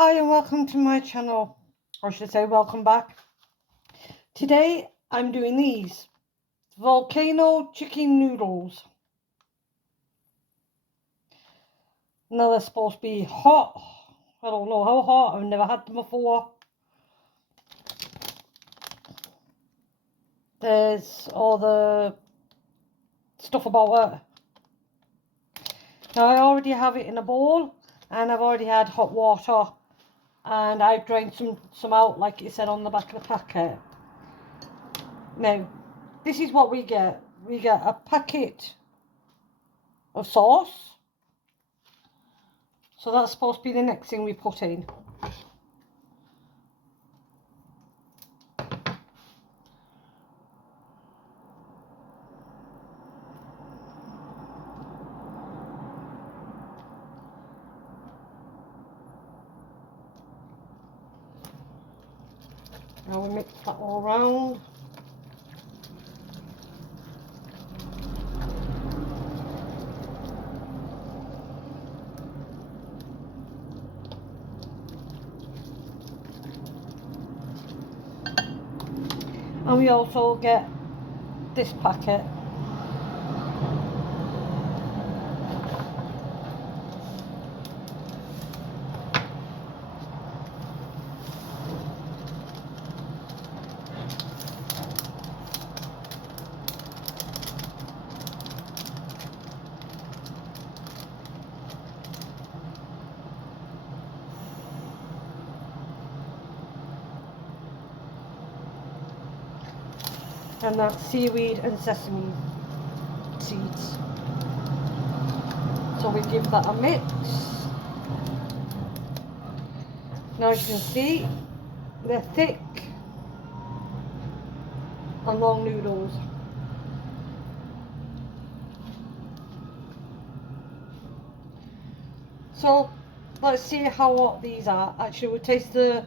Hi and welcome to my channel, or should I say welcome back. Today I'm doing these Volcano Chicken noodles. Now they're supposed to be hot. I don't know how hot, I've never had them before. There's all the stuff about it. Now I already have it in a bowl and I've already had hot water. And I've drained some out like it said on the back of the packet. Now, this is what we get. We get a packet of sauce. So that's supposed to be the next thing we put in. Now we mix that all around. And we also get this packet. And that's seaweed and sesame seeds. So we give that a mix. Now as you can see, they're thick and long noodles. So let's see how hot these are. Actually, we'll taste the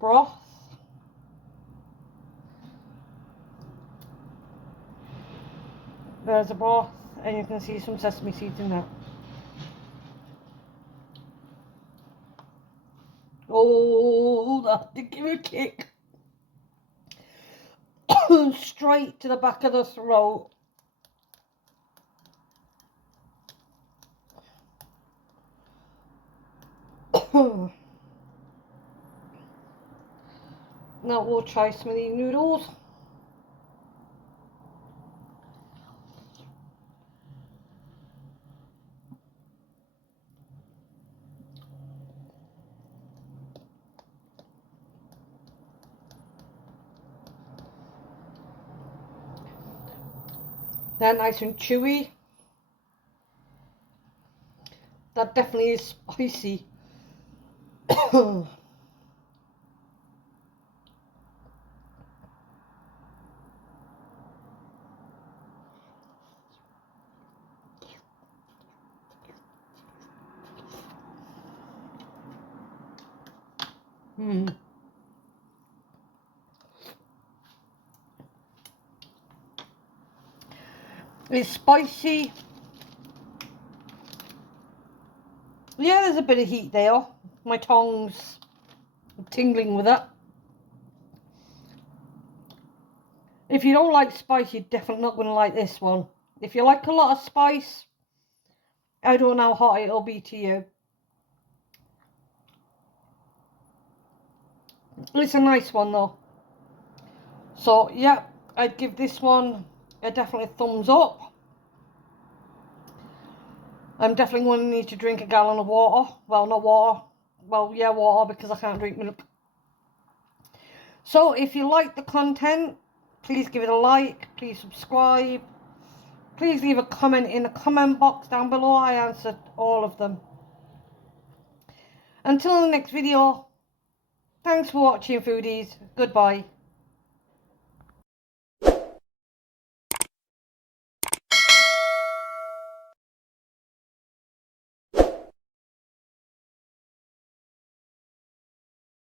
broth. There's a broth, and you can see some sesame seeds in there. Oh, that did give a kick. Straight to the back of the throat. Now we'll try some of these noodles. They're nice and chewy. That definitely is spicy. It's spicy. Yeah, there's a bit of heat there. My tongue's tingling with it. If you don't like spice, you're definitely not going to like this one. If you like a lot of spice, I don't know how hot it'll be to you. It's a nice one though. So yeah, I'd give this one a definitely thumbs up. I'm definitely going to need to drink a gallon of water. Well, not water. Well, yeah, water, because I can't drink milk. So if you like the content, please give it a like. Please subscribe. Please leave a comment in the comment box down below. I answered all of them. Until the next video, thanks for watching, foodies. Goodbye.